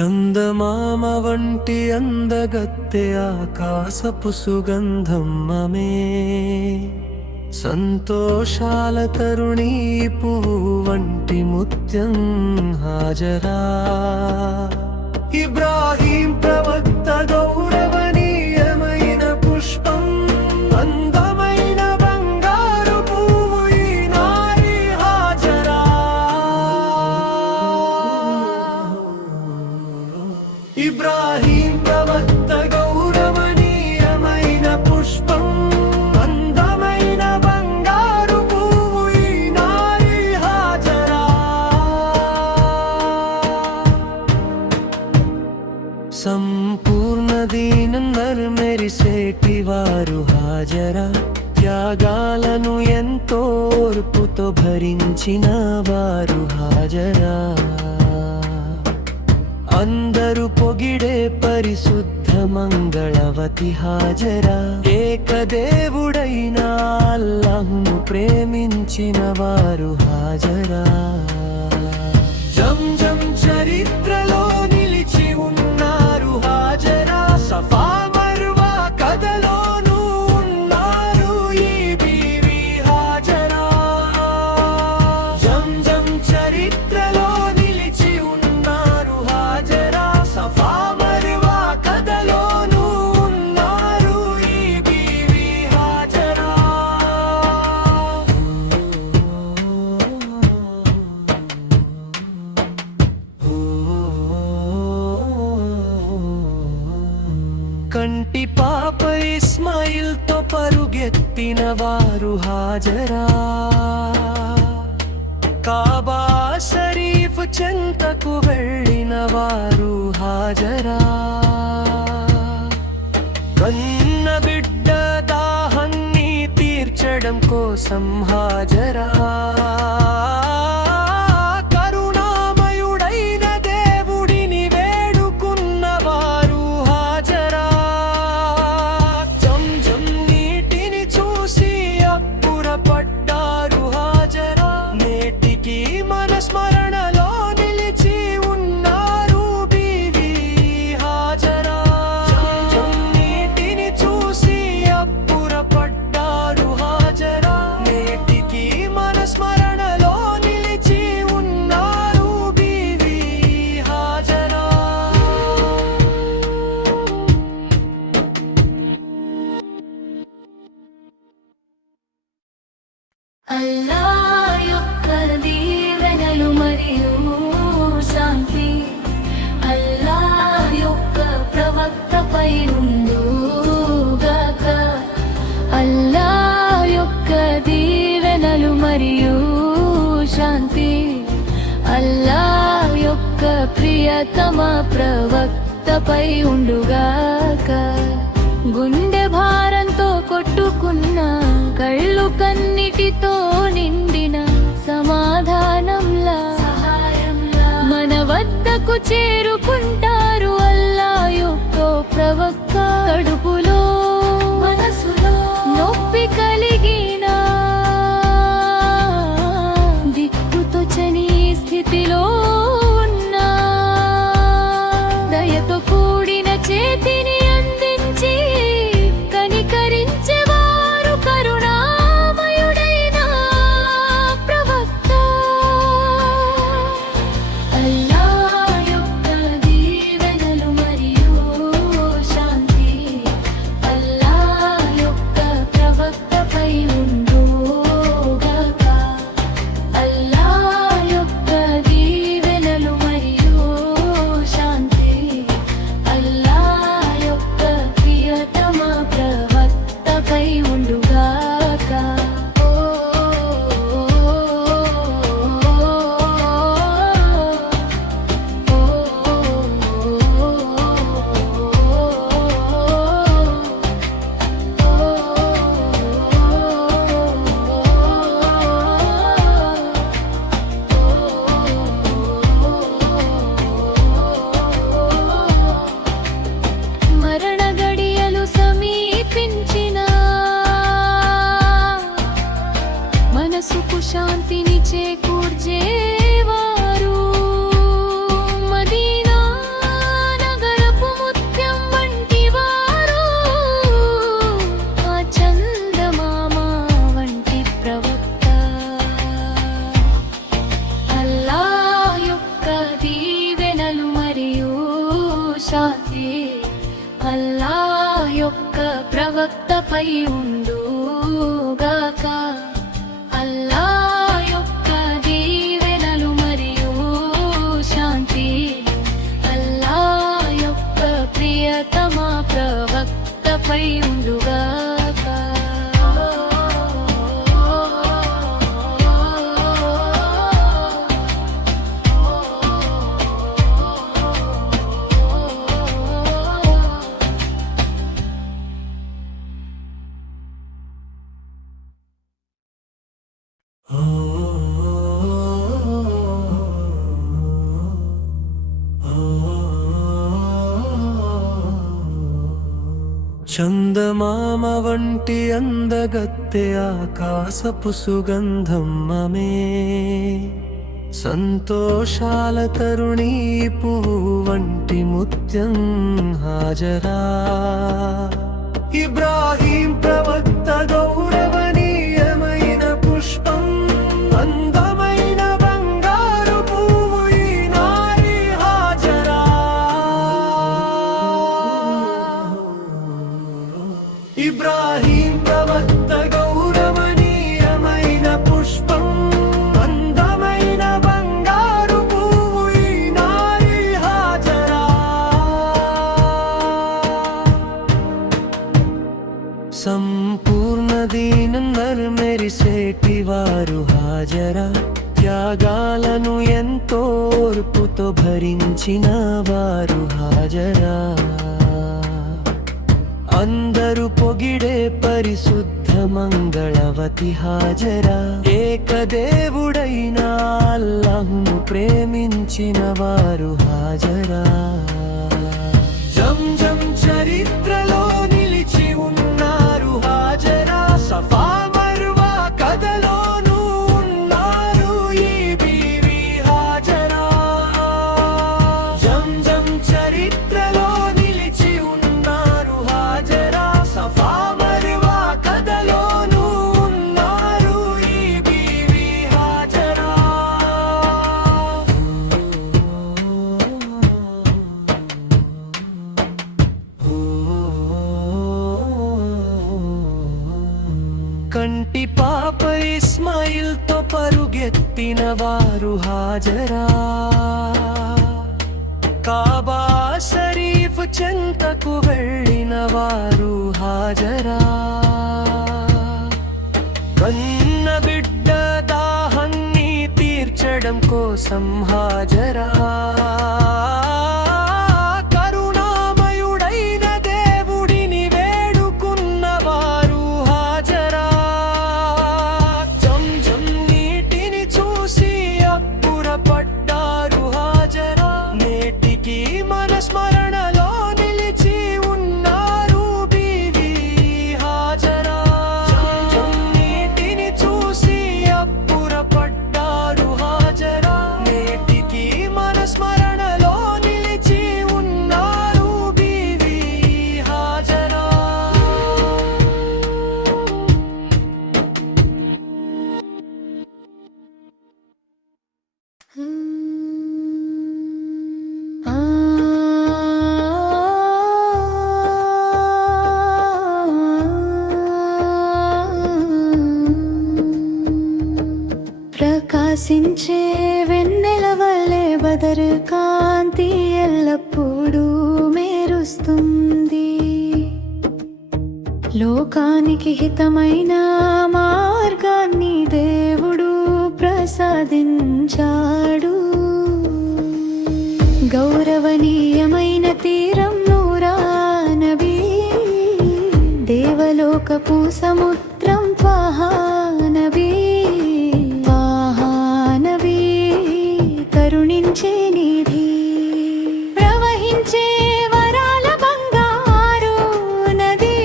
చందమామ వంటి అందగత్తె ఆకాశపు సుగంధం ఆమె, సంతోషాల తరుణీ పువ్వు వంటి ముత్యం హాజరా. ఇబ్రాహీం ప్రవక్త గౌరవనీయమైన పుష్పం, అందమైన బంగారు పువ్వు ఈ నారి హాజరా. ఇబ్రాహీం ప్రవక్త గౌరవనీయమైన పుష్పం, అందమైన బంగారు పువ్వు ఈ నారి హాజరా. సంపూర్ణ దీనందరు మెరిసేటి వారు హాజరా. త్యాగాలను ఎంతో ఓర్పుతో భరించిన వారు హాజరా. అందరూ పొగిడే పరిశుద్ధ మంగళవతి హాజరా. ఏకదేవుడైన అల్లాహ్ను ప్రేమించిన వారు హాజరా. జంజం చరిత్రలో నిలిచి ఉన్నారు హాజరా. సఫా మర్వా కథలోనూ ఉన్నారు ఈ బీవీ హాజరా. జంజం చరిత్రలో నిలిచి ఉన్నారు హాజరా. సఫా మర్వా కథలోనూ ఉన్నారు ఈ బీవీ హాజరా. కంటి పాప ఇస్మాయిల్తో పరుగెత్తిన వారు హాజరా. కాబా షరీఫ్ చెంతకు వెళ్ళిన వారు హాజరా. కన్న బిడ్డ దాహాన్ని తీర్చడం కోసం హాజరా. కరుణామయుడైన దేవుడిని వేడుకున్న వారు హాజరా. జంజం నీటిని చూసి అబ్బురపడ్డారు హాజరా. నేటికి మన స్మరణలో నిలిచి ఉన్నారు బీవీ హాజరా. జంజం నీటిని చూసి అబ్బురపడ్డారు హాజరా. నేటికి మన స్మరణలో నిలిచి ఉన్నారు బీవీ హాజరా. అల్లాహ్ యొక్క దీవెనలు మరియు శాంతి అల్లాహ్ యొక్క ప్రవక్తపై ఉండుగాక. అల్లాహ్ యొక్క దీవెనలు మరియు శాంతి అల్లాహ్ యొక్క ప్రియతమ ప్రవక్తపై ఉండుగాక. గుండె భారంతో కొట్టుకున్న కళ్ళు కన్నిటితో నిండిన సమాధానంలా మన వద్దకు చేరుకుంటారు అల్లాహ్ యొక్క ప్రవక్త. కడుపులో మనసులో నొప్పి కలిగిన దిక్కుతోచని స్థితిలో ఉన్నా దయతో కూడిన చేతిని అందించి కనికరించేవారు కరుణామయుడైన ప్రవక్త. అల్లాహ్ యొక్క దీవెనలు మరియు శాంతి అల్లాహ్ యొక్క ప్రవక్తపై ఉండుగాక. అల్లాహ్ యొక్క దీవెనలు మరియు శాంతి అల్లాహ్ యొక్క ప్రియతమ ప్రవక్తపై ఉండుగాక. మరణ గడియలు సమీపించిన మనసుకు శాంతిని చేకూర్చేవారు మదీనా ప్రవక్తపై ఉండుగాక. అల్లా యొక్క దీవెనలు మరియు శాంతి అల్లా యొక్క ప్రియతమ ప్రవక్తపై ఉండుగాక. చందమామ వంటి అందగత్తె ఆకాశపు సుగంధం ఆమె, సంతోషాల తరుణీ పువ్వు వంటి ముత్యం హాజరా. ఇబ్రాహీం ప్రవక్త గౌరవనీయమైన పుష్పం, అందమైన బంగారు పువ్వు ఈ నారి హాజరా. ఇబ్రాహీం ప్రవక్త గౌరవనీయమైన పుష్పం, అందమైన బంగారు పువ్వు ఈ నారి హాజరా. సంపూర్ణ దీనందరు మెరిసేటి వారు హాజరా. త్యాగాలను ఎంతో ఓర్పుతో భరించిన వారు హాజరా. అందరూ పొగిడే పరిశుద్ధ మంగళవతి హాజరా. ఏకదేవుడైన అల్లాహ్ను ప్రేమించిన వారు హాజరా. జంజం చరిత్రలో నిలిచి ఉన్నారు హాజరా. సఫా మర్వా కథలోనూ ఉన్నారు ఈ బీవీ హాజరా. జంజం చరిత్రలో నిలిచి ఉన్నారు హాజరా. సఫా మర్వా కథలోనూ ఉన్నారు ఈ బీవీ హాజరా. కంటి పాప ఇస్మాయిల్ తో పరుగెత్తిన వారు హాజరా. కాబా షరీఫ్ చెంతకు వెళ్ళిన వారు హాజరా. కన్న బిడ్డ దాహాన్ని తీర్చడం కోసం హాజరా. కరుణామయుడైన దేవుడిని వేడుకున్న వారు హాజరా. జంజం నీటిని చూసి అబ్బురపడ్డారు హాజరా. నేటికి మన స్మరణలో నిలిచి ఉన్నారు బీవీ హాజరా. జంజం నీటిని చూసి అబ్బురపడ్డారు హాజరా. నేటికి మన స్మరణలో నిలిచి ఉన్నారు బీవీ హాజరా. ప్రకాశించే వెన్నెల వలె బదరు కాంతి ఎల్లప్పుడూ మెరుస్తుంది. లోకానికి హితమైన మార్గాన్ని దేవుడు ప్రసాదించాడు. గౌరవనీయమైన తీరం నూరా నబీ, దేవలోకపు సముద్రం త్వాహా నబీ. కరుణించే నిధి, ప్రవహించే వరాల బంగారు నది,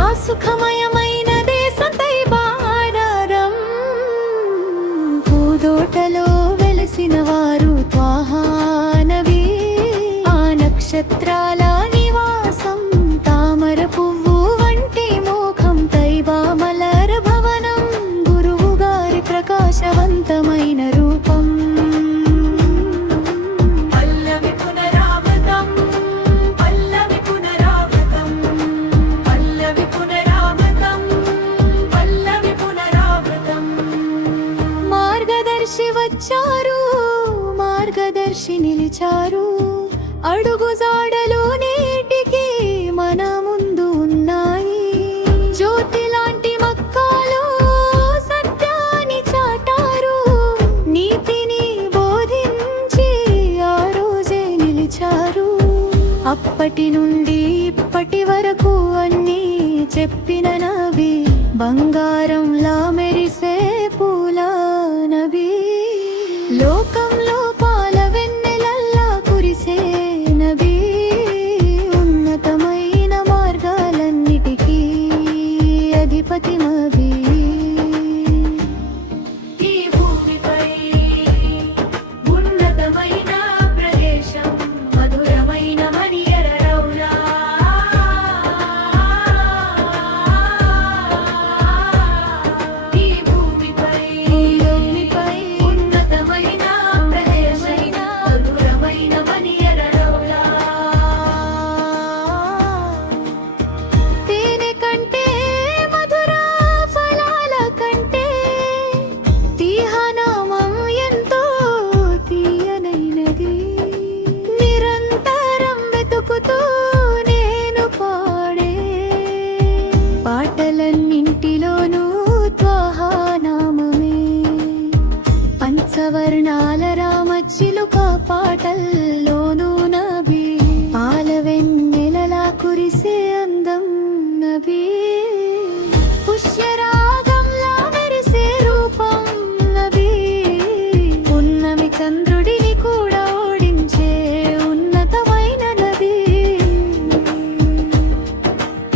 ఆ సుఖమయమైన దేశం తైబారం. పూదోటలో వెలసిన వారు త్వాహా నబీ. ఆ నక్షత్రాల నివాసం, తామర పువ్వు వంటి ముఖం, తైబా మలర భవనం, గురువు గారి ప్రకాశవంతమైన రూపం. పల్లవి పునరావృతం, పల్లవి పునరావృతం, పల్లవి నిలిచారు. అడుగుజాడలు నేటికి మన ముందు ఉన్నాయి. జ్యోతి లాంటి మక్కాలో సత్యాన్ని చాటారు. నీతిని బోధించి ఆ రోజే నిలిచారు. అప్పటి నుండి ఇప్పటి వరకు అన్నీ చెప్పిన నబీ, బంగారంలా మెరిసే పూల నబీ. లోకంలో పాల వెన్నెలల్లా కురిసే నబీ, ఉన్నతమైన మార్గాలన్నిటికీ అధిపతి నబీ. ఈ భూమిపై ఉన్నతమైన ప్రదేశం, మధురమైన మనియర రౌలా. ఈ భూమిపై ఉన్నతమైన ప్రదేశం, మధురమైన మనియర రౌలా. తేనె కంటే మధుర ఫలాల కంటే తీహనామం ఎంతో తీయనైనది. నిరంతరం వెతుకుతూ నేను పాడే పాటలన్నింటిలోనూ త్వాహానామమే. పంచవర్ణాల రామచిలుక పాటల్లోనూ నబీ, పాల వెన్నెలలా కురిసే అందం నబీ. పుష్యరాగంలా మెరిసే రూపం నబీ, పున్నమి చంద్రుడిని కూడా ఓడించే ఉన్నతమైన నబీ.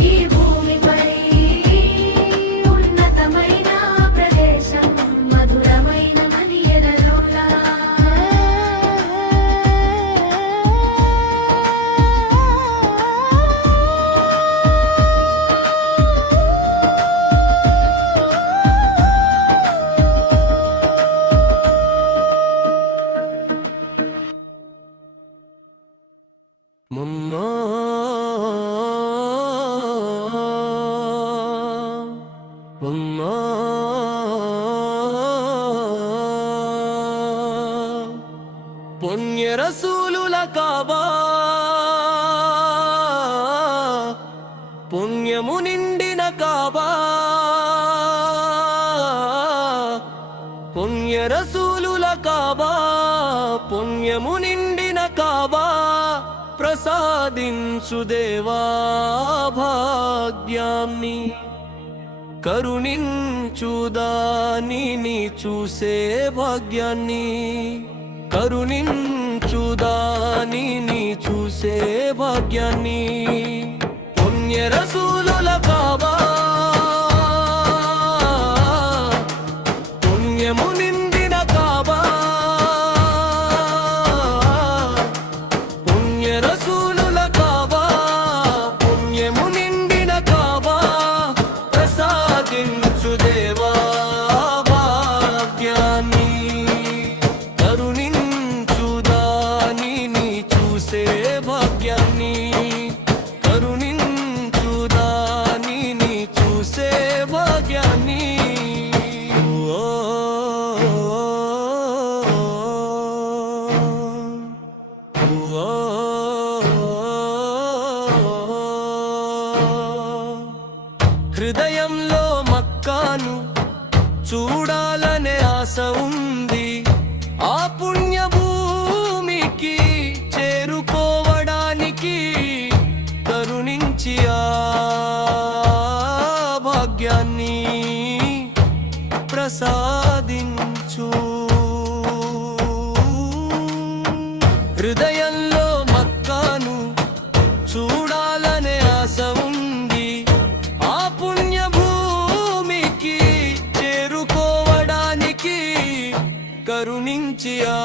ఈ భూమిపై ఉన్నతమైన ప్రదేశం, మధురమైన మనియర రౌలా. మమ్మా మమ్మా పుణ్య రసూలుల కాబా, పుణ్యము నిండిన కాబా. పుణ్య రసూలుల కాబా, పుణ్యము నిండిన కాబా. ప్రసాదించు దేవా భాగ్యాన్ని, కరుణించు దానిని చూసే భాగ్యాన్ని. కరుణించు దానిని చూసే భాగ్యాన్ని. పుణ్య రసూలుల కాబా, పుణ్యము నిండిన కాబా. పుణ్య రసూలుల కాబా, పుణ్యము నిండిన కాబా. ప్రసాదించు దేవా భాగ్యాన్ని, కరుణించు దానిని చూసే భాగ్యాన్ని. కరుణించు దానిని చూసే భాగ్యాన్ని. ఓ హృదయంలో మక్కాను చూడాలనే ఆశ ఉంది. ఆ పుణ్య భూమికి చేరుకోవడానికి కరుణించి ఆ భాగ్యాన్ని ప్రసాదించు. హృదయంలో మక్కాను చూడాలనే ఆశ ఉంది. ఆ పుణ్య భూమికి చేరుకోవడానికి కరుణించి ఆ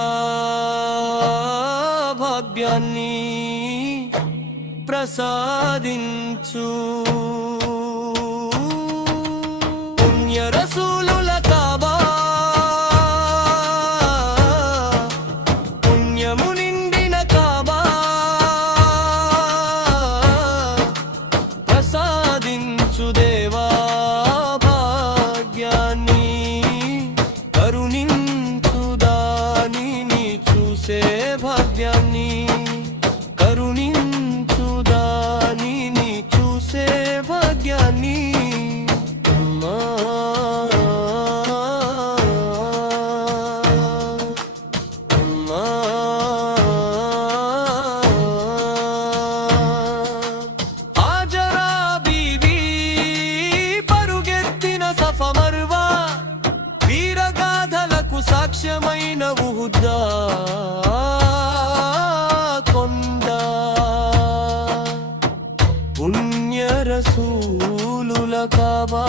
భాగ్యాన్ని ప్రసాదించు. పుణ్య రసూలుల కాబా, పుణ్యము నిండిన కాబా. ప్రసాదించు దేవా భాగ్యాన్ని, కరుణించు దానిని చూసే భాగ్యాన్ని. ఆకాశమైన ఉహుద్దా కొండ పుణ్య రసూలుల కాబా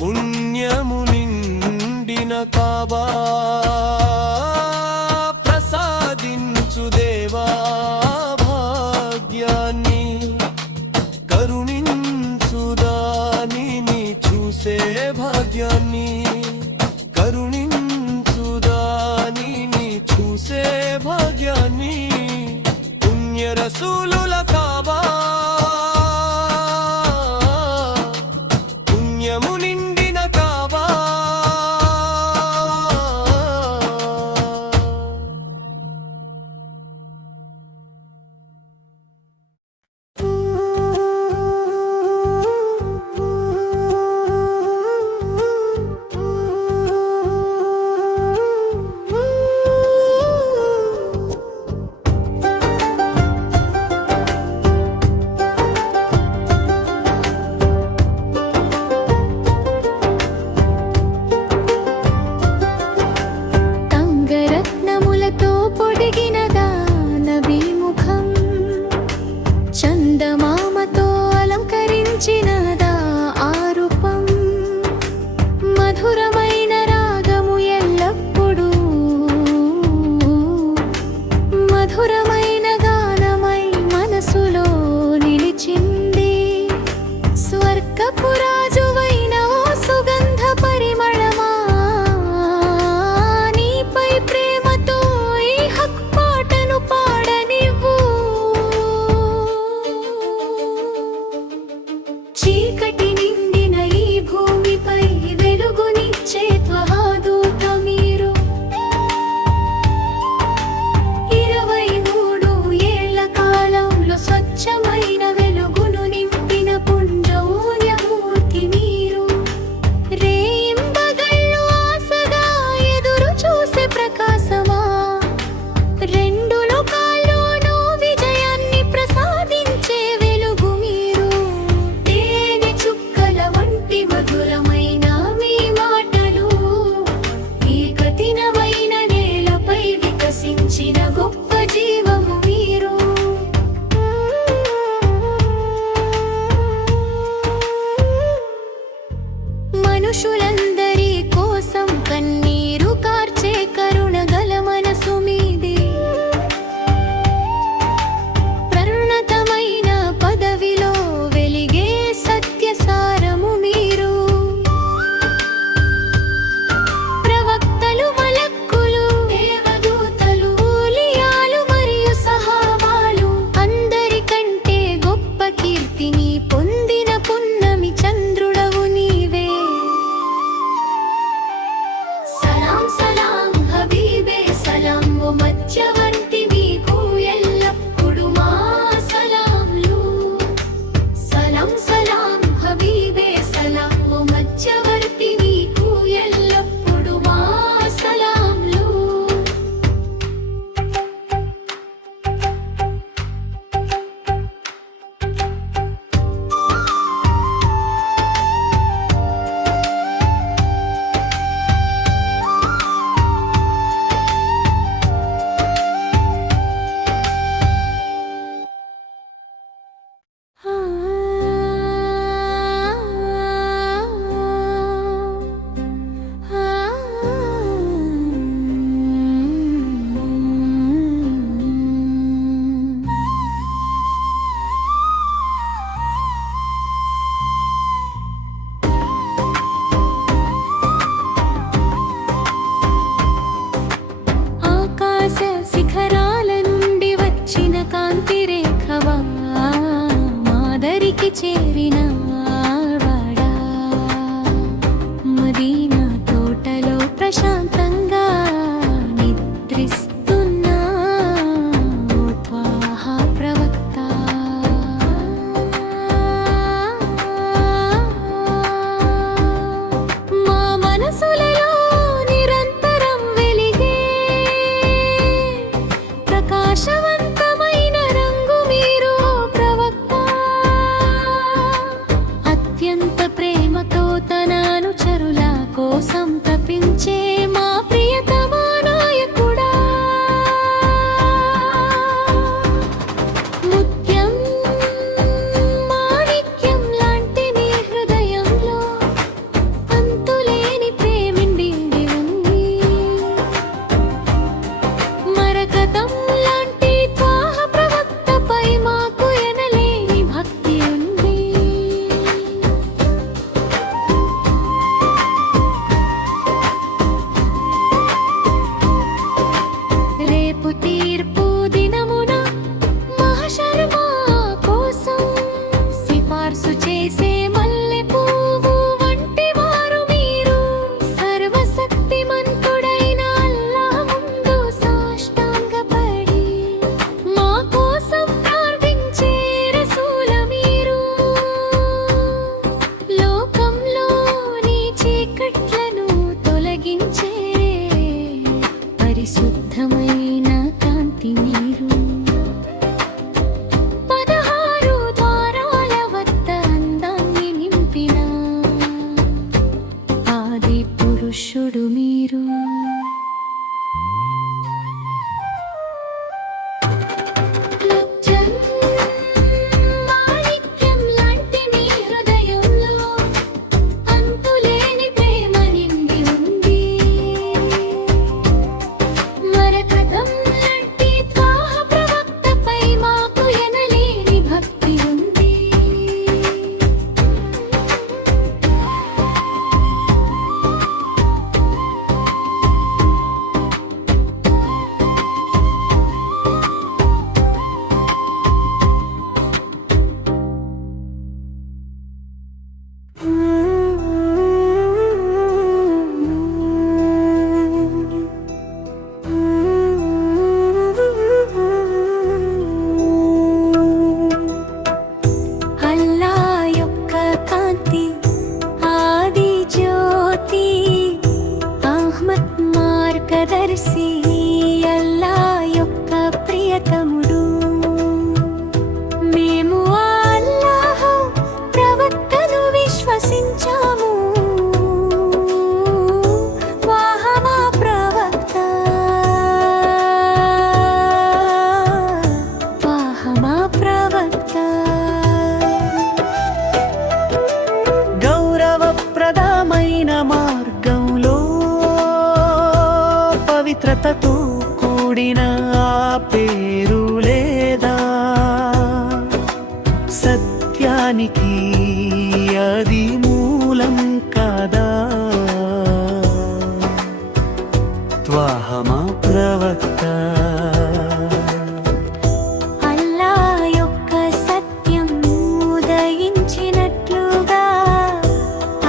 పుణ్యము నిండిన కాబా ప్రసాదించు దేవా భాగ్యాన్ని కరుణించు దానిని చూసే భాగ్యాన్ని కరుణించు దానిని చూసే భాగ్యాన్ని పుణ్య రసూలుల కాబా పుణ్యము నిండిన కాబా తంగరత్నములతో పొడిగినదా నబీ ముఖం చందమామతో అలంకరించినదా ఆ రూపం మధురమైన రాగము ఎల్లప్పుడూ మధురమైన గానమై మనసులో నిలిచింది స్వర్గపు రాజువైన ఓ సుగంధ పరిమళమా నీపై ప్రేమతో ఈ హక్ పాటను పాడనివ్వు చీకటి నిండిన ఈ భూమిపై వెలుగునిచ్చే త్వహాదూత మీరు 23 ఏళ్ల కాలంలో స్వచ్ఛమైన వెలుగును నింపిన పుంజౌన్యమూర్తి మీరు రేయింబగళ్ళు ఆశగా ఎదురు చూసే ప్రకాశమా రెండు లోకాల్లోనూ విజయాన్ని ప్రసాదించే వెలుగు మీరు తేనె చుక్కల వంటి మధురమైన మీ మాటలు ఈ కఠినమైన నేలపై వికసించిన గొప్ప జీవము మీరు మనుషులందరి కోసం కన్నీరు కార్చే కరుణ గల మనసు మీది ప్రణతమైన పదవిలో వెలిగే సత్యసారము మీరు ప్రవక్తలు మలక్కులు దేవదూతలు ఊలియాలు మరియు సహాబాలు అందరికంటే గొప్ప కీర్తిని పొందిన పున్నమి చంద్రుడవు నీవే సలాం సలాం హబీబే సలాం ఓ మధ్యవర్తి మీకు ఎల్లప్పుడు మా సలాంలు సలాం సలాం హబీబే సలాం ఓ మధ్యవర్తి మీకు ఎల్లప్పుడు మా సలాంలు ఆకాశ శిఖరాల నుండి వచ్చిన కాంతి రేఖవా మాదరికి చేరిన వాడా మదీనా తోటలో ప్రశాంతంగా నిద్రిస్తున్న ఓ త్వాహా ప్రవక్త మా మనసులలో నిరంతరం వెలిగే ప్రకాశవంతమైన రంగు మీరు ప్రవక్త అత్యంత ప్రేమతో తన అనుచరుల కోసం తపి సిఫార్సు చేసే మల్లె పువ్వు వంటి వారు మీరు. సర్వశక్తిమంతుడైన అల్లాహ్ ముందు సాష్టాంగపడి మా కోసం ప్రార్థించే రసూల మీరు. లోకంలోని చీకట్లను తొలగించే పరిశుద్ధమైన కాంతి మీరు. 16 ద్వారాల వద్ద అందాన్ని నింపిన ఆది పురుషుడు మీరు. లబ్జం మాణిక్యం లాంటి మీ హృదయంలో అంతులేని ప్రేమ నిండి ఉంది. మరకతం లాంటి త్వాహ ప్రవక్తపై మాకు ఎనలేని భక్తి ఉంది. అల్లా యొక్క కాంతి ఆది జ్యోతి అహ్మద్ మార్గదర్శి అల్లా యొక్క ప్రియతముడు. మేము అల్లాహ్ ప్రవక్తను విశ్వసించాము. వాహమా ప్రవక్త వాహమా ప్రవక్త గౌరవప్రదమైన మార్గంలో పవిత్రతతో కూడిన ఆ పేరు లేదా? సత్యానికి అది మూలం కదా? త్వాహమా ప్రవక్త. అల్లా యొక్క సత్యం ఉదయించినట్లుగా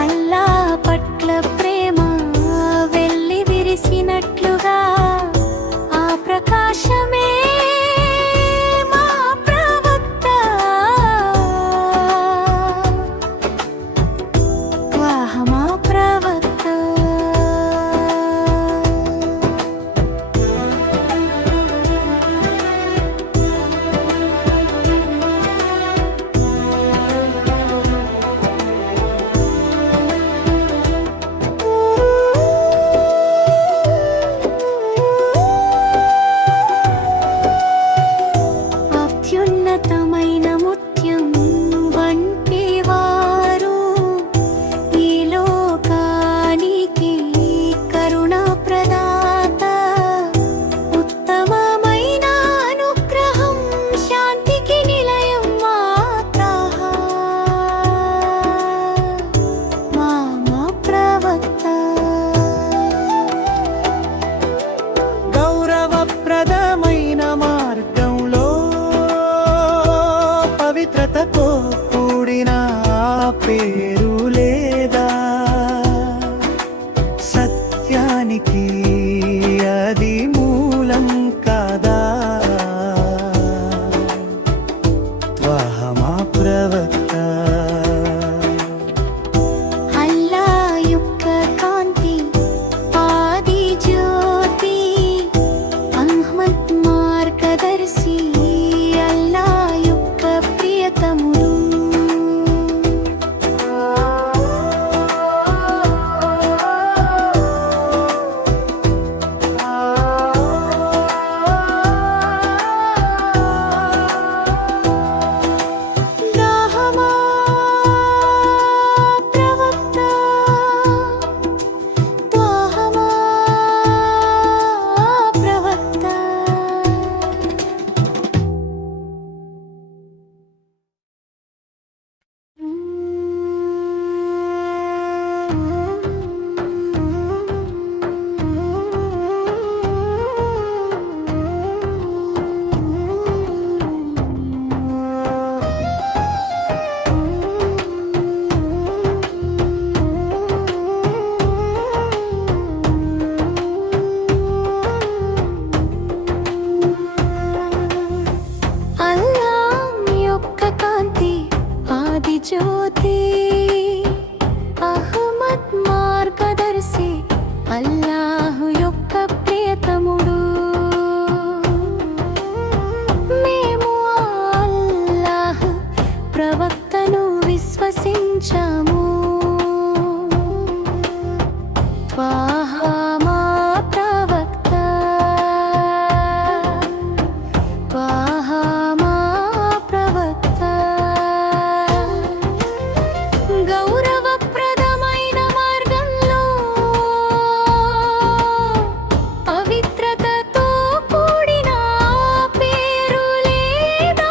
అల్లా పట్ల ప్రేమ వెల్లి విరిసినట్లుగా ఆ ప్రకాశమే మా ప్రవక్త. వాహమా ప్రవక్త. అత్యున్నతమైన ముత్యం వంటి వారు ఈ లోకానికి కరుణా ప్రదాత. ఉత్తమమైన అనుగ్రహం శాంతికి నిలయం మాతాహ మా ప్రవక్త. గౌరవప్రదమైన మార్గంలో పవిత్రతతో కూడిన ఆ పేరు లేదా? సత్యానికి అది మూలం కదా? త్వాహమా ప్రవక్త. అల్లా యొక్క కాంతి ఆది జ్యోతి అహ్మద్ మార్గదర్శి అల్లా యొక్క ప్రియతముడు. జ్యోతి అహ్మద్ మార్గదర్శి అల్లాహు యొక్క ప్రియతముడు మేము అల్లాహ్ ప్రవక్తను విశ్వసించాము త్వాహా మా ప్రవక్త త్వాహా మా ప్రవక్త గౌరవప్రదమైన మార్గంలో పవిత్రతతో కూడిన పేరు లేదా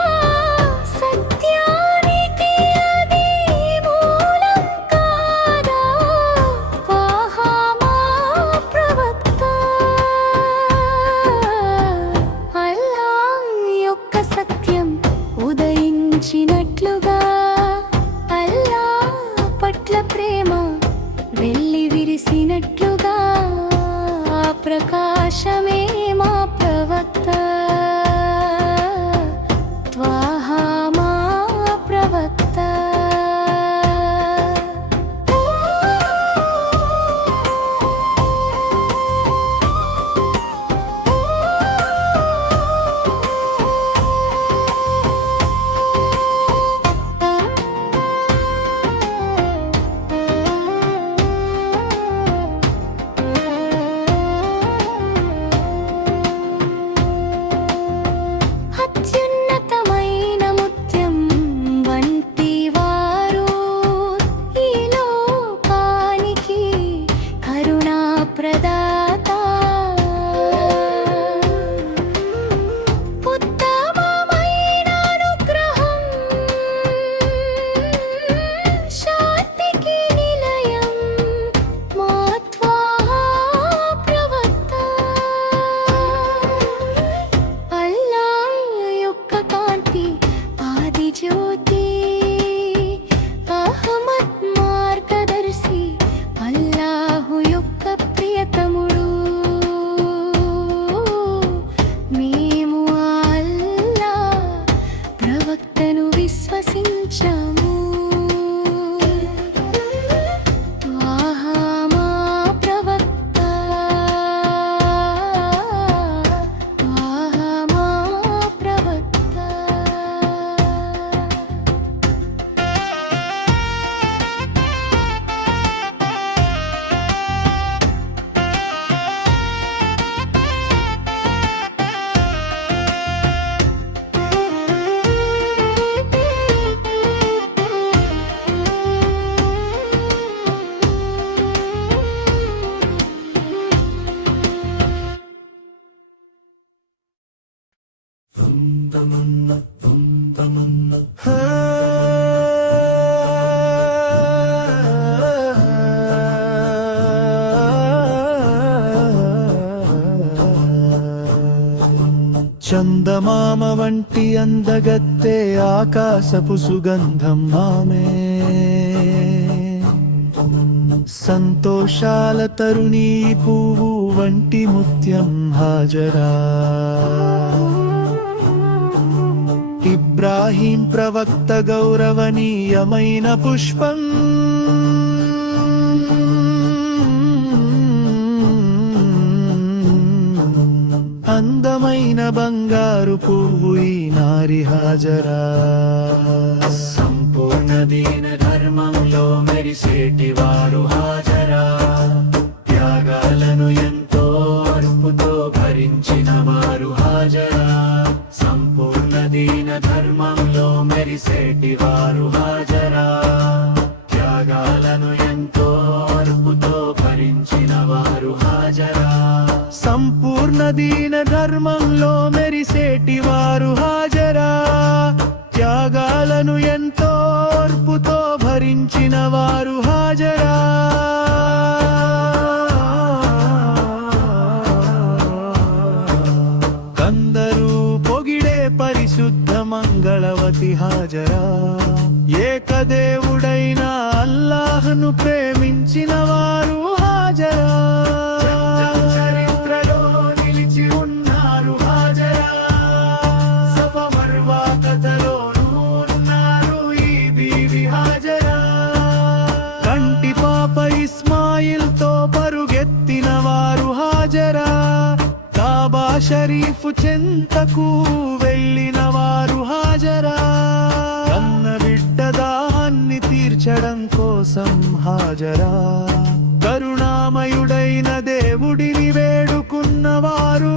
సత్యానికి అది మూలం కాదా త్వాహా మా ప్రవక్త అల్లాహ్ యొక్క సత్యం ఉదయించినట్లుగా అల్లాహ్ పట్ల ప్రేమ వెళ్ళి విరిసినట్లుగా ఆ ప్రకాశమే మా ప్రవక్త త్వాహా మా ప్రవక్త అత్యున్నతమైన ముత్యం వంటి వారు ఈ లోకానికి కరుణా ప్రదాత ఉత్తమమైన అనుగ్రహం శాంతికి నిలయం మా త్వాహా ప్రవక్త అల్లాహ్ యొక్క కాంతి ఆది జ్యోతి అహ్మద్ మార్గదర్శి అల్లాహు యొక్క ప్రియతముడు మేము అల్లాహ్ ప్రవక్తను విశ్వసించాము త్వాహా మా ప్రవక్త త్వాహా మా ప్రవక్త చందమామ వంటి అందగత్తె ఆకాశపు సుగంధం ఆమె సంతోషాల తరుణీ పువ్వు వంటి ముత్యం హాజరా ఇబ్రాహీం ప్రవక్త గౌరవనీయమైన పుష్పం అందమైన బంగారు పువ్వు ఈ నారి హాజరా సంపూర్ణ దీన ధర్మంలో మెరిసేటి వారు హాజరా త్యాగాలను ఎంతో అర్పుతో భరించిన వారు హాజరా సంపూర్ణ దీన ధర్మంలో మెరిసేటి వారు హాజరా త్యాగాలను ఎంతో అర్పుతో భరించిన వారు హాజరా సంపూర్ణ దీన ధర్మంలో మెరిసేటి వారు హాజరా త్యాగాలను ఎంతో ఓర్పుతో భరించిన వారు హాజరా కందరూ పొగిడే పరిశుద్ధ మంగళవతి హాజరా ఏకదేవుడైన అల్లాహ్ను ప్రేమించిన వారు హాజరా చరిత్రలో నిలిచి ఉన్నారు హాజరా సఫ మర్వా కథలోనూ ఉన్నారు ఈ బీవి హాజరా షరీఫు చెంతకు వెళ్ళిన వారు హాజరా కన్న బిడ్డ దాహాన్ని తీర్చడం కోసం హాజరా కరుణామయుడైన దేవుడిని వేడుకున్నవారు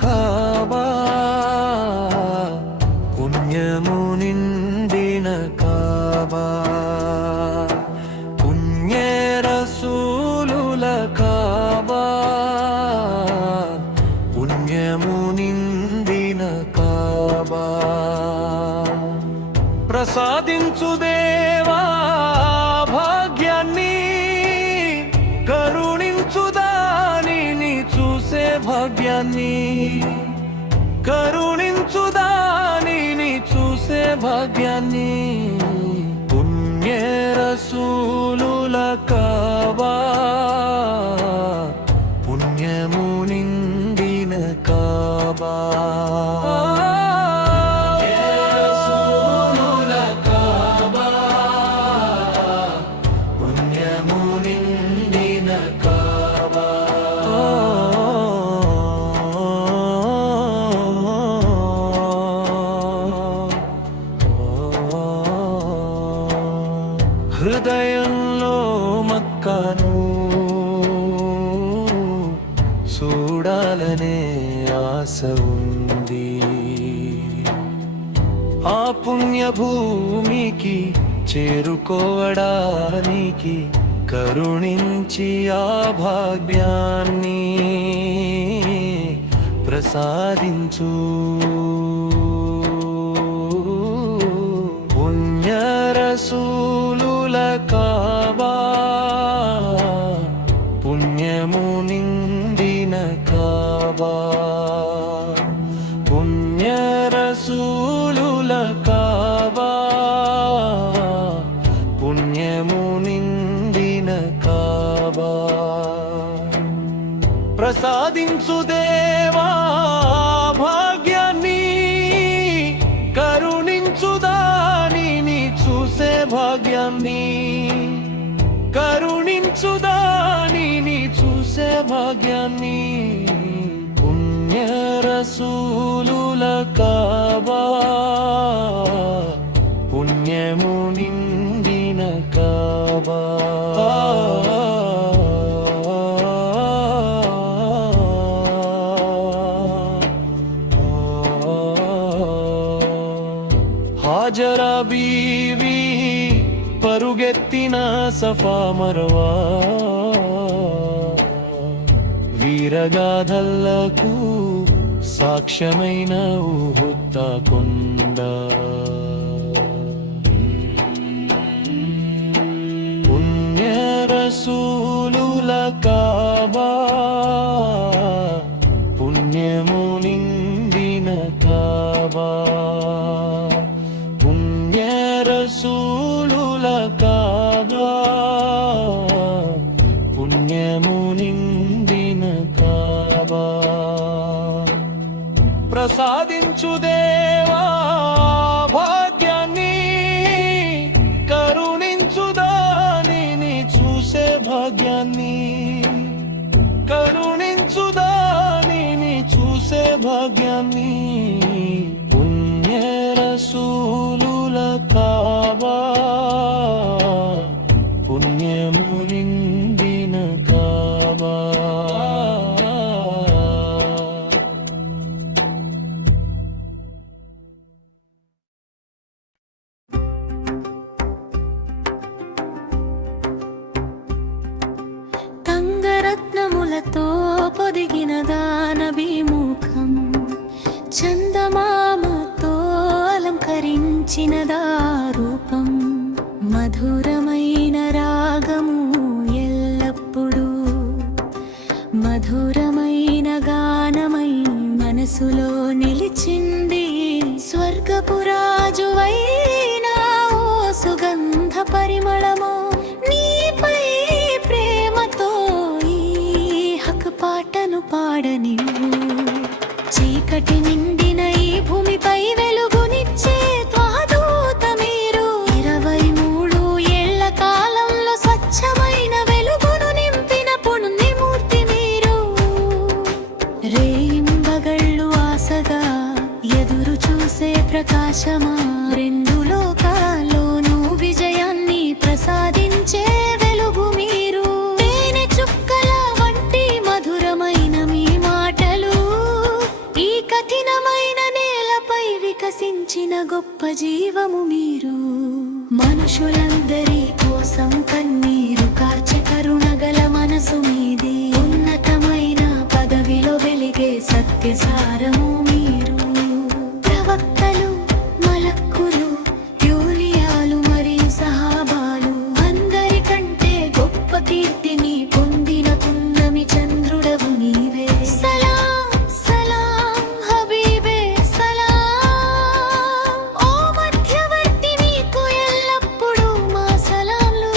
కాబా పుణ్యము నిండిన కాబా పుణ్య రసూలుల కాబా పుణ్యము నిండిన కాబా ప్రసాదించు దేవా భాగ్యాన్ని కరుణించు దానిని చూసే భాగ్యాన్ని కరుణించు దానిని చూసే భాగ్యాన్ని పుణ్య రసూలుల కాబా పుణ్యము నిండిన కాబా హృదయంలో మక్కను చూడాలనే ఆశ ఉంది ఆ పుణ్య భూమికి చేరుకోవడానికి కరుణించి ఆ భాగ్యాన్ని ప్రసాదించు పుణ్య రసూలుల కాబా పుణ్యము నిండిన కాబా పుణ్య రసూలుల కాబా పుణ్యము నిండిన కాబా ప్రసాదించు దేవా భాగ్యాన్ని కరుణించు దానిని చూసే భాగ్యాన్ని కరుణించు దానిని చూసే భాగ్యాన్ని పుణ్య రసూలుల కాబా పుణ్యము నిండిన కాబా హాజరా బీవి పరుగెత్తిన సఫా మరవా వీరగాథలకు సాక్ష్యమైన ఉహుద్ద కొండ పుణ్య రసూలుల కాబా పుణ్యము నిండిన కాబా పుణ్య రసూలుల కాబా పుణ్యము నిండిన కాబా ప్రసాదించు దేవా భాగ్యాన్ని కరుణించు దానిని చూసే భాగ్యాన్ని కరుణించు దానిని చూసే భాగ్యాన్ని పుణ్య రసూలుల కాబా పుణ్యము నిండిన కాబా దిగినదా నబీముఖం చందమామతో అలంకరించినదా రూపం మధురమైన రాగము ఎల్లప్పుడూ మధురమైన గానమై మనసులో నిలిచింది స్వర్గపురాజువైనా ఓ సుగంధ పరిమళమో నీపై ప్రేమతో ఈ హక్ పాటను పాడనివ్వు చీకటి నిండిన ఈ భూమిపై వెలుగునిచ్చే త్వదూత మీరు 23 ఏళ్ల కాలంలో స్వచ్ఛమైన వెలుగును నింపిన పుణ్యమూర్తి మీరు రేయింబగళ్ళు ఆశగా ఎదురు చూసే ప్రకాశమా రెండు లోకాల్లోనూ విజయాన్ని ప్రసాదించే వెలుగు మీరు తేనె చుక్కల వంటి మధురమైన మీ మాటలు ఈ కఠినమైన నేలపై వికసించిన గొప్ప జీవము మీరు మనుషులందరి కోసం కన్నీరు కార్చే కరుణగల మనసు మీది ఉన్నతమైన పదవిలో వెలిగే సత్యసారము మీరు ప్రవక్తలు మలక్కులు యూలియాలు మరియు సహాబాలు అందరికంటే గొప్ప కీర్తిని పొందిన పున్నమి చంద్రుడవు నీవే సలాం సలాం హబీబే సలాం ఓ మధ్యవర్తి నీకు ఎల్లప్పుడూ మా సలాంలు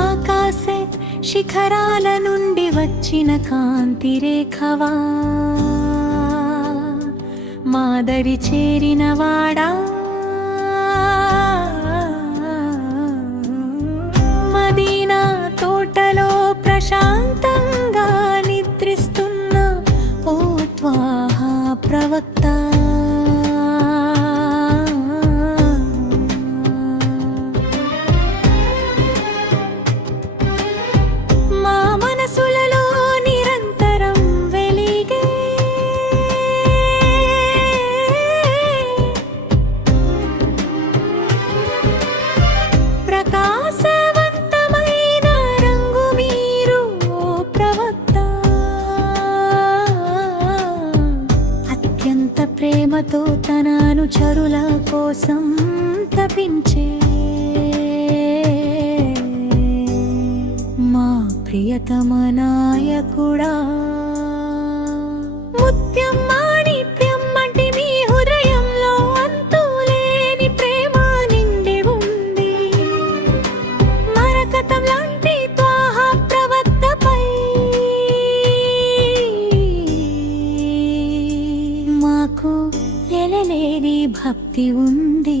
ఆకాశే శిఖరాల నుండి వచ్చిన కాంతి రేఖవా మాదరి చేరిన వాడా మదీనా తోటలో ప్రశాంతంగా నిద్రిస్తున్న ఓ త్వాహా ప్రవక్త మా మనసులలో నిరంతరం వెలిగే ప్రకాశవంతమైన రంగు మీరు ఓ ప్రవక్త అత్యంత ప్రేమతో తన అనుచరుల కోసం తపించే మా ప్రియతమ నాయకుడా ముత్యం మాణిక్యం అంటే మీ హృదయంలో అంతులేని ప్రేమ నిండి ఉంది మరకతం లాంటి త్వాహా ప్రవక్తపై మాకు ఎనలేని భక్తి ఉంది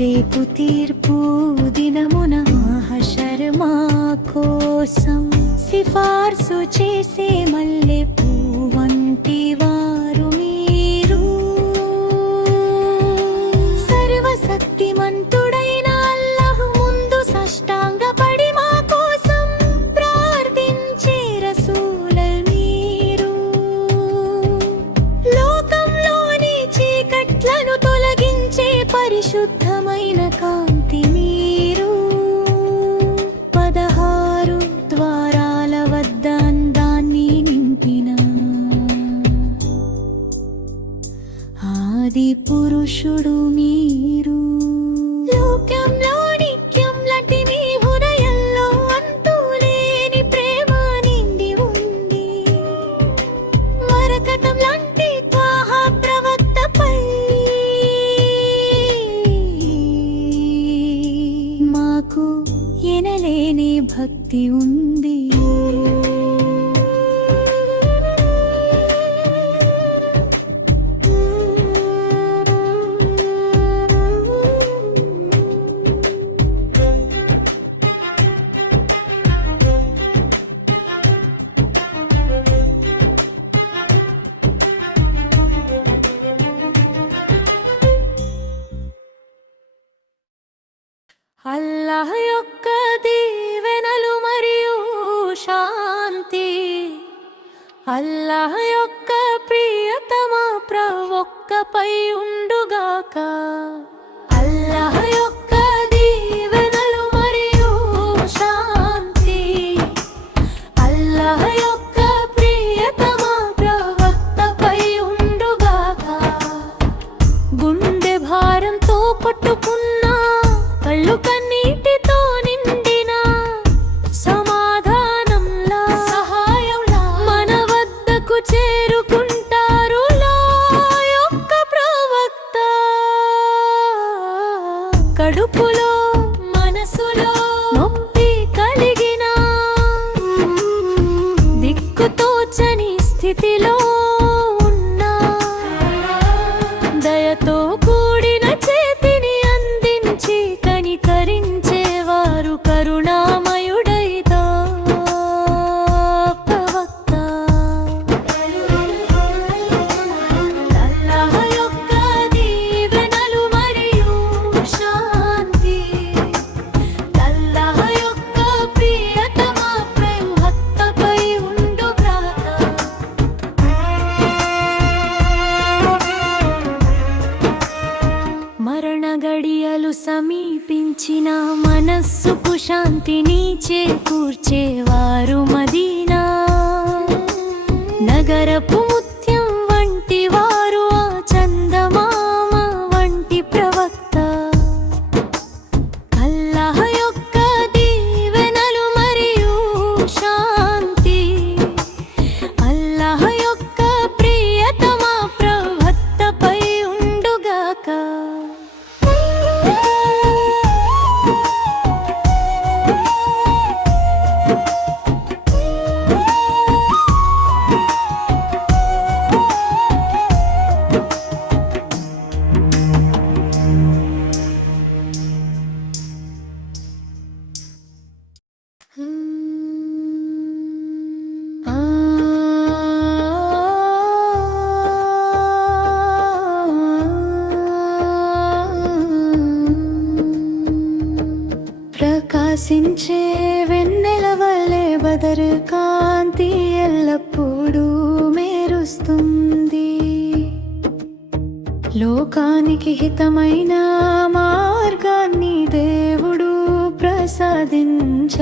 రేపు తీర్పు దినమున మహషర్ మా కోసం సిఫార్సు చేసే మల్లె పువ్వంటి వారు మీరు సర్వశక్తిమంతుడైన అల్లాహ్ ముందు సాష్టాంగపడి మా కోసం ప్రార్థించే రసూల మీరు లోకంలోని చీకట్లను తొలగించే పరిశుద్ధమైన కాంతి మీరు 16 ద్వారాల వద్ద అందాన్ని నింపిన ఆది పురుషుడు మీరు లోకంలో నిత్యం లాంటి మీ హృదయంలో అంతులేని ప్రేమ నిండి ఉంది మరకతం లాంటి త్వాహా ప్రవక్తపై మాకు ఎనలేని భక్తి ఉంది అల్లాహ్ యొక్క ప్రియతమ ప్రవక్తపై ఉండుగాక. అల్లాహ్ యొక్క దీవెనలు మరియు శాంతి అల్లాహ్ యొక్క ప్రియతమ ప్రవక్తపై ఉండుగాక. గుండె భారంతో కొట్టుకున్న కళ్ళు కన్నీటితో నిండిన సమాధానంలా సహాయంలా మన వద్దకు చేరుకుంటారు లా యొక్క ప్రవక్త. కడుపులో మనసులో నొప్పి కలిగిన దిక్కుతోచని స్థితిలో ఉన్నా దయతో కూడిన చేతిని అందించి కనికరించేవారు కరుణామయుడైతా ప్రవక్త. అల్లాహ్ యొక్క దీవెనలు మరియు శాంతి అల్లాహ్ యొక్క ప్రియతమ ప్రవక్తపై ఉండుగాక. మరణ గడియలు సమీపించిన మనస్సుకు శాంతిని చేకూర్చేవారు మదీనా నగరపు ముత్యం వంటి వారు ఆ చందమామ వంటి ప్రవక్త. అల్లాహ్ యొక్క దీవెనలు మరియు శాంతి అల్లాహ్ యొక్క ప్రియతమ ప్రవక్తపై ఉండుగాక. ప్రకాశించే వెన్నెల వలె బదరు కాంతి ఎల్లప్పుడూ మెరుస్తుంది. లోకానికి హితమైన మార్గాన్ని దేవుడు ప్రసాదించాడు.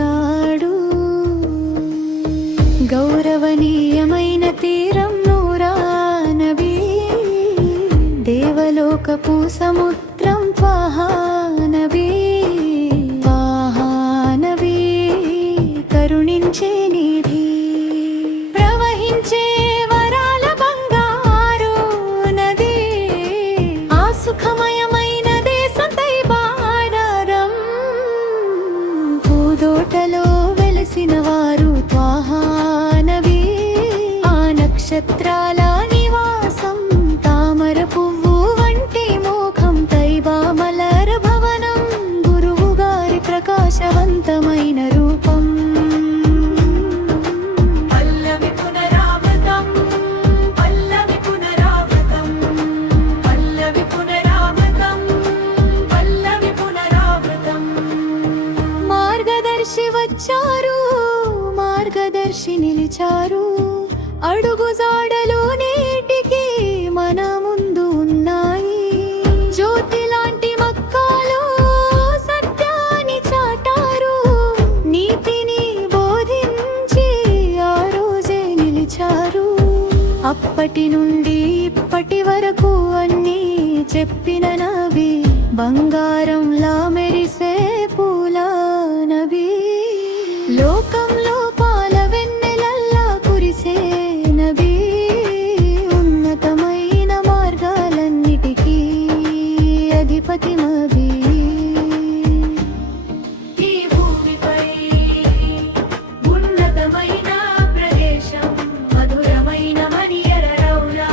గౌరవనీయమైన తీరం నూరా నబీ దేవలోకపు సముద్రం త్వాహా నబీ కరుణించే నిధి ప్రవహించే వరాల బంగారు నది ఆ సుఖమయమైన దేశం తైబారం పూదోటలో వెలసిన వారు త్వాహా నబీ ఆ నక్షత్రాల నివాసం తామర పువ్వు వంటి ముఖం తైబా మలర భవనం గురువు గారి ప్రకాశవంతమైన రూపం. మార్గదర్శి వచ్చారు మార్గదర్శి నిలిచారు అడుగు జాడలు నేటికి మన ముందు ఉన్నాయి. జ్యోతి లాంటి మక్కాలో సత్యాన్ని చాటారు నీతిని బోధించి ఆ రోజే నిలిచారు. అప్పటి నుండి ఇప్పటి వరకు అన్నీ చెప్పిన నబీ బంగారంలా మెరిసే పూల నబీ లోకంలో పాల వెన్నెలల్లా కురిసే నబీ ఉన్నతమైన మార్గాలన్నిటికీ అధిపతి నబీ. ఈ భూమిపై ఉన్నతమైన ప్రదేశం మధురమైన మనియర రౌలా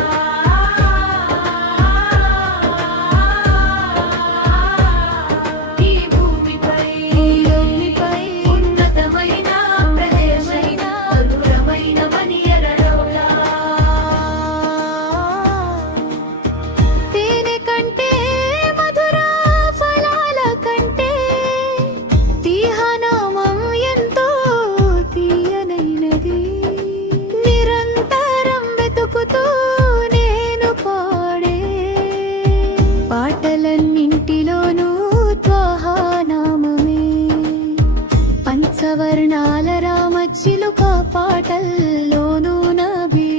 ఈ భూమిపై వర్ణాల రామచిలుక పాటల్లోనూ నబీ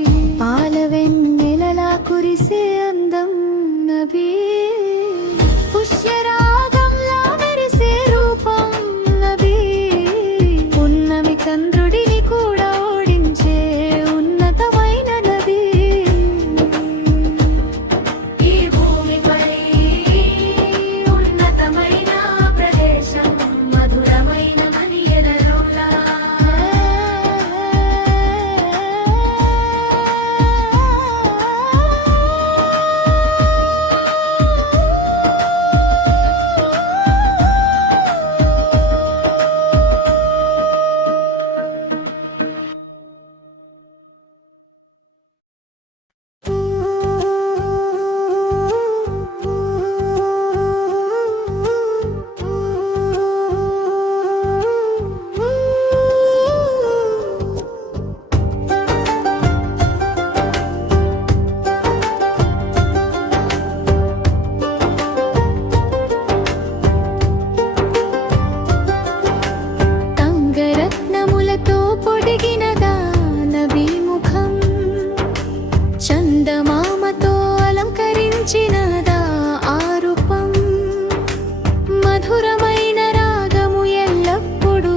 పాల వెన్నెలలా కురిసే అందం నబీ పుష్యరాగంలా మెరిసే రూపం నబీ పున్నమి చంద్రుడిని కూడా ఓడించే ఉన్నతమైన నబీ ఈ భూమిపై ఉన్నతమైన ప్రదేశం మధురమైన మనియలలోలా తంగరత్నములతో పొడిగినదా నబీ ముఖం చందమామతో అలంకరించినదా ఆ రూపం మధురమైన రాగము ఎల్లప్పుడూ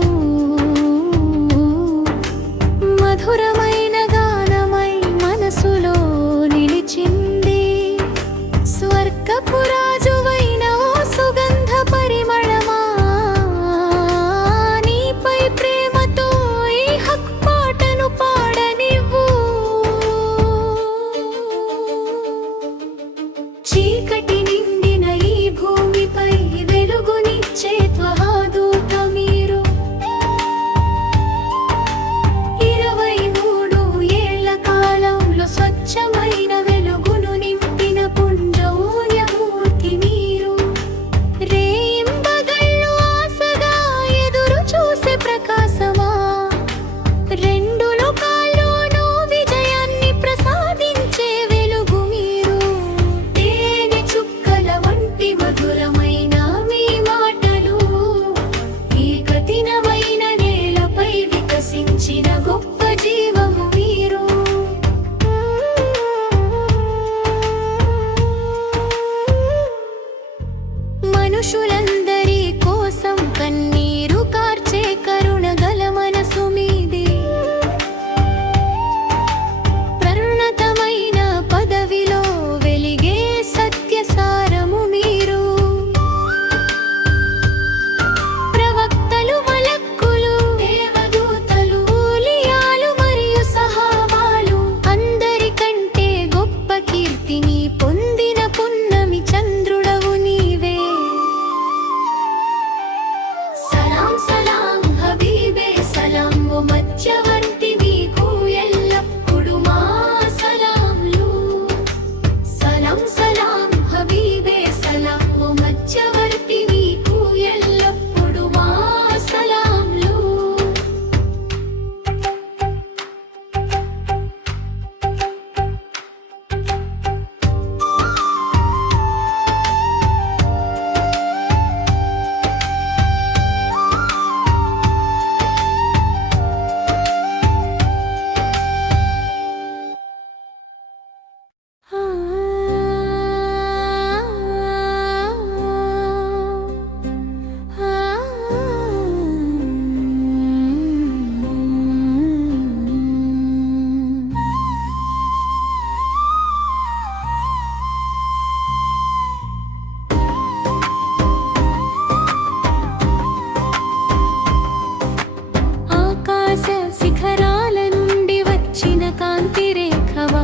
మధురమైన గానమై మనసులో నిలిచింది స్వర్గపు రాజువైన ఓ సుగంధ పరిమళమా నీపై ప్రేమతో ఈ హక్ పాటను పాడనివ్వు చీకటి నిండిన ఈ భూమిపై వెలుగునిచ్చే త్వహాదూత మీరు 23 ఏళ్ల కాలంలో స్వచ్ఛమైన వెలుగును నింపిన పుంజౌన్యమూర్తి మీరు రేయింబగళ్ళు ఆశగా ఎదురు చూసే ప్రకాశమా రెండు లోకాల్లోనూ విజయాన్ని ప్రసాదించే వెలుగు మీరు తేనె చుక్కల వంటి మధురమైన మీ మాటలు ఈ కఠినమైన నేలపై వికసించిన గొప్ప జీవము మీరు మనుషులందరి కోసం కన్నీరు కార్చే కరుణగల మనసు మీది ప్రణతమైన పదవిలో వెలిగే సత్యసారము మీరు ప్రవక్తలు మలక్కులు దేవదూతలు ఊలియాలు మరియు సహాబాలు అందరికంటే గొప్ప కీర్తిని పొందిన పున్నమి చంద్రుడవు నీవే సలాం సలాం హబీబే సలాం ఓ మధ్యవర్తి మీకు ఎల్లప్పుడు మా సలాంలు సలాం సలాం హబీబే సలాం ఓ మధ్యవర్తి మీకు ఎల్లప్పుడు మా సలాంలు ఆకాశ శిఖరాల నుండి వచ్చిన కాంతి రేఖవా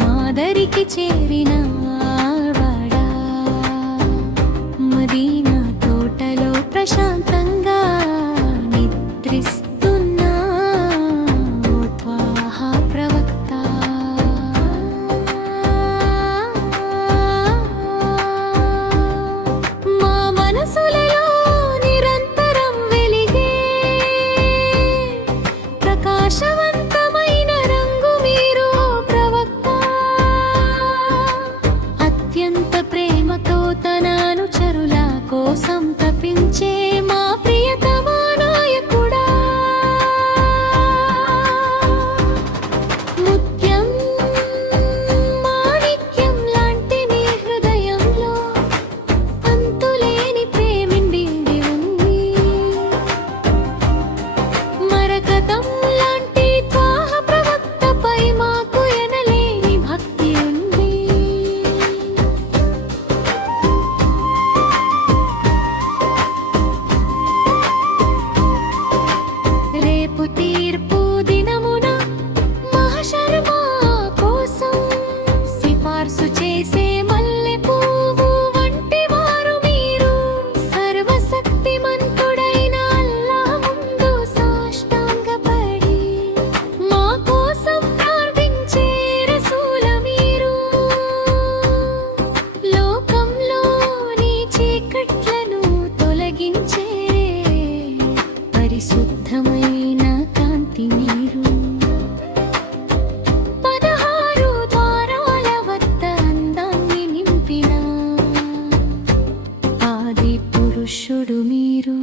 మాదరికి చేరిన వాడా మదీనా తోటలో ప్రశాంతంగా నిద్రిస్తున్న ఓ త్వాహా ప్రవక్త మా మనసులలో నిరంతరం వెలిగే ప్రకాశవంతమైన రంగు మీరు ప్రవక్త సిఫార్సు చేసే మల్లె పువ్వు వంటి వారు మీరు. సర్వశక్తిమంతుడైన అల్లా ముందు సాష్టాంగపడి మా కోసం ప్రార్థించే రసూల మీరు. లోకంలోని చీకట్లను తొలగించే పరిశుద్ధమైన కాంతి మీరు. 16 ద్వారాల వద్ద అందాన్ని నింపిన ఆది పురుషుడు మీరు.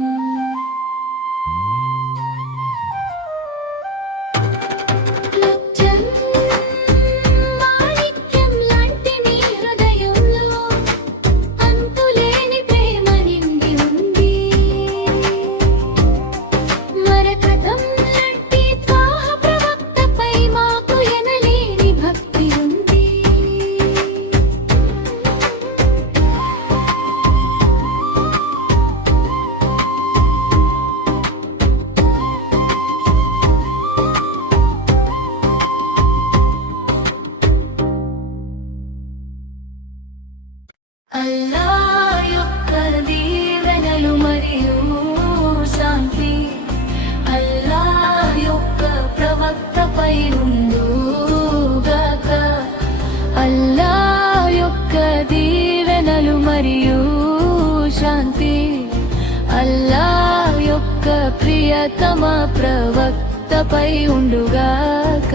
లజ్జం మాణిక్యం లాంటి మీ హృదయంలో అంతులేని ప్రేమ నిండి ఉంది. మరకతం లాంటి త్వాహ ప్రవక్తపై మాకు ఎనలేని భక్తి ఉంది. అల్లా యొక్క దీవెనలు మరియు శాంతి అల్లా యొక్క ప్రవక్తపై ఉండుగాక. అల్లా యొక్క దీవెనలు మరియు శాంతి అల్లా యొక్క ప్రియతమ ప్రవక్తపై ఉండుగాక.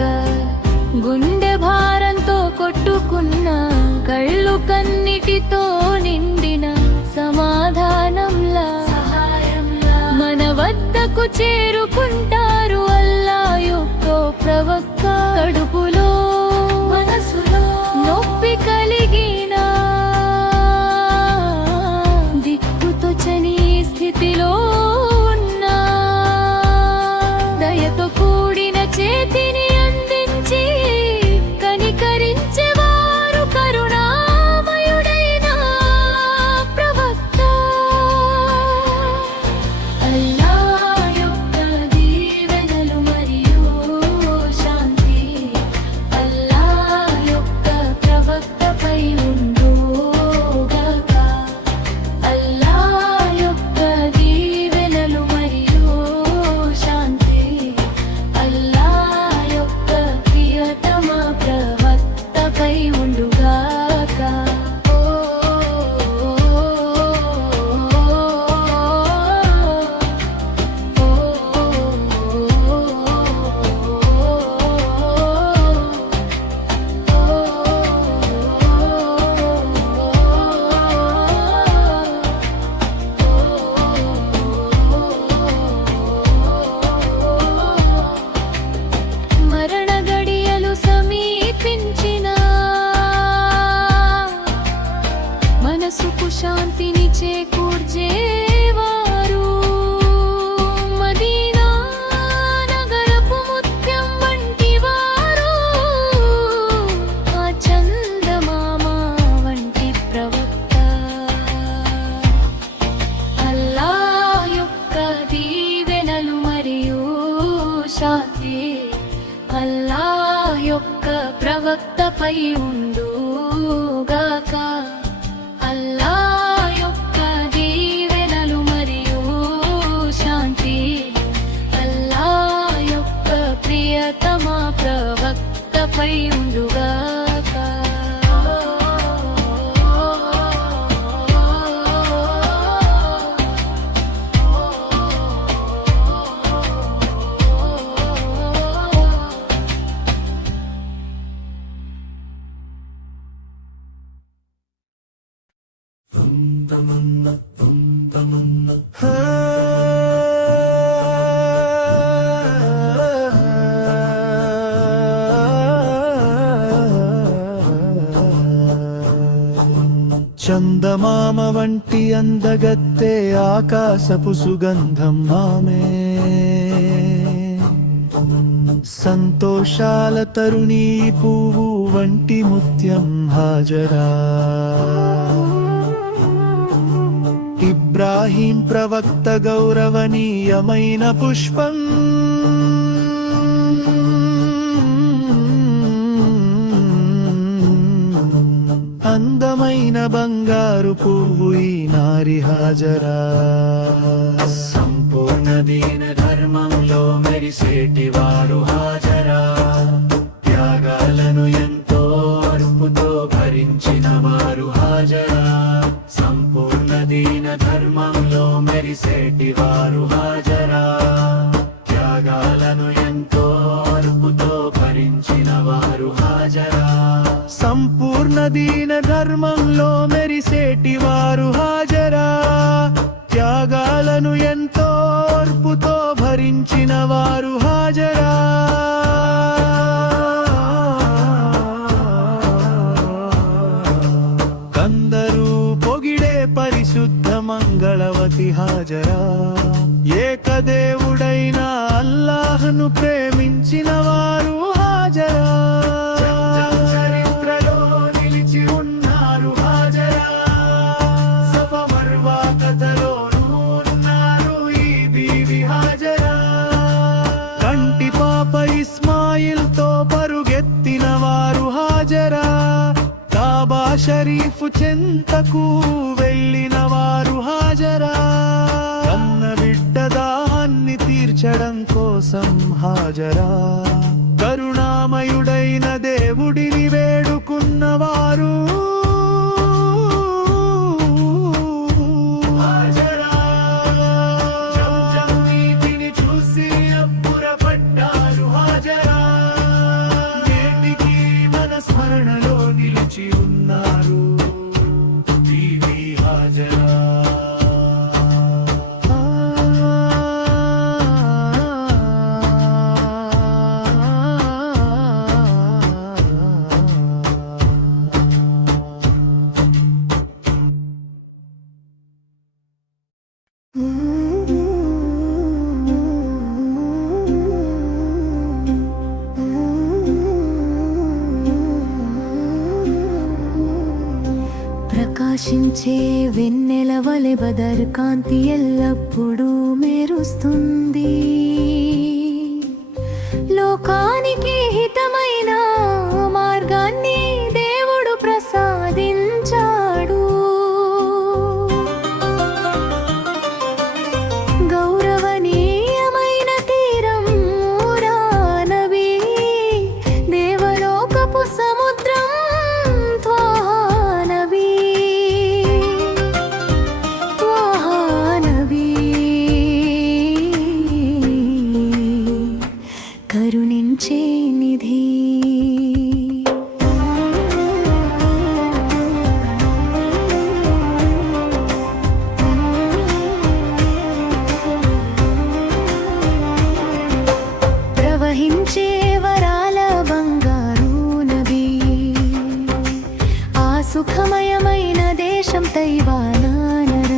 గుండె భారంతో కొట్టుకున్న కళ్ళు కన్నిటితో నిండిన సమాధానంలా మన వద్దకు చేరుకుంటారు. అల్లా యొక్క ప్రవక్త కడుపులో మనసులో నొప్పి కలిగిన దిక్కుతోచని స్థితిలో ఉన్న దయతో కూడిన చేతిని అందించి కనికరించేవారు కరుణామయుడైన ప్రవక్త. అల్లా యొక్క దీవెనలు మరియు శాంతి అల్లా యొక్క ప్రవక్తపై ఉండుగాక. అల్లా యొక్క దీవెనలు మరియు శాంతి అల్లా యొక్క ప్రియతమ ప్రవక్తపై ఉండుగాక. మరణ గడియలు సమీపించిన మనసుకు శాంతిని చేకూర్చేవారు మదీనా నగరపు ముత్యం వంటి వారు. ఆ చందమామ వంటి ప్రవక్త అల్లా యొక్క దీవెనలు మరియు శాంతి అల్లా యొక్క ప్రవక్తపై ఉండుగాక. అల్లా యొక్క దీవెనలు మరియు శాంతి అల్లా యొక్క ప్రియతమ ప్రవక్తపై ఉండుగాక. చందమామ వంటి అందగత్తె ఆకాశపు సుగంధం ఆమె. సంతోషాల తరుణీ పువ్వు వంటి ముత్యం హాజరా. ఇబ్రాహీం ప్రవక్త గౌరవనీయమైన పుష్పం. పూసిన బంగారు పువ్వు ఈ నారి హాజరా సంపూర్ణ దీన ధర్మంలో మెరిసేటి వారు హాజరా త్యాగాలను ఎంతో అర్పుతో భరించిన వారు హాజరా సంపూర్ణ దీన ధర్మంలో మెరిసేటి వారు హాజరా త్యాగాలను ఎంతో అర్పుతో భరించిన వారు హాజరా సంపూర్ణ దీన ధర్మంలో మెరిసేటి వారు హాజరా త్యాగాలను ఎంతో ఓర్పుతో భరించిన వారు హాజరా కందరూ పొగిడే పరిశుద్ధ మంగళవతి హాజరా ఏకదేవుడైన అల్లాహ్ను ప్రేమించిన వారు హాజరా చరిత్రలో నిలిచి ఉన్నారు హాజరా సఫ మర్వా కథలోనూ ఉన్నారు ఈ బీవి హాజరా కంటి పాప ఇస్మాయిల్ తో పరుగెత్తిన వారు హాజరా కాబా షరీఫ్ చెంతకు వెళ్ళిన వారు హాజరా కన్న బిడ్డ దాహాన్ని తీర్చడం కోసం హాజరా కరుణామయుడైన దేవుడిని వేడుకున్నవారు హాజరా జంజం నీటిని చూసి అబ్బురపడ్డారు హాజరా నేటికి మన స్మరణలో నిలిచి ఉన్నారు బీవీ హాజరా ప్రకాశించే వెన్నెల వలె బదర్ కాంతి ఎల్లప్పుడూ మెరుస్తుంది లోకానికి హితమైన మార్గాన్ని దేవుడు ప్రసాదించాడు గౌరవనీయమైన తీరం ఊరా నబీ దేవలోకపు సముద్రం త్వాహా నబీ కరుణించే నిధి ప్రవహించే వరాల బంగారు నబీ ఆ సుఖమయమైన దేశం తైవానా నర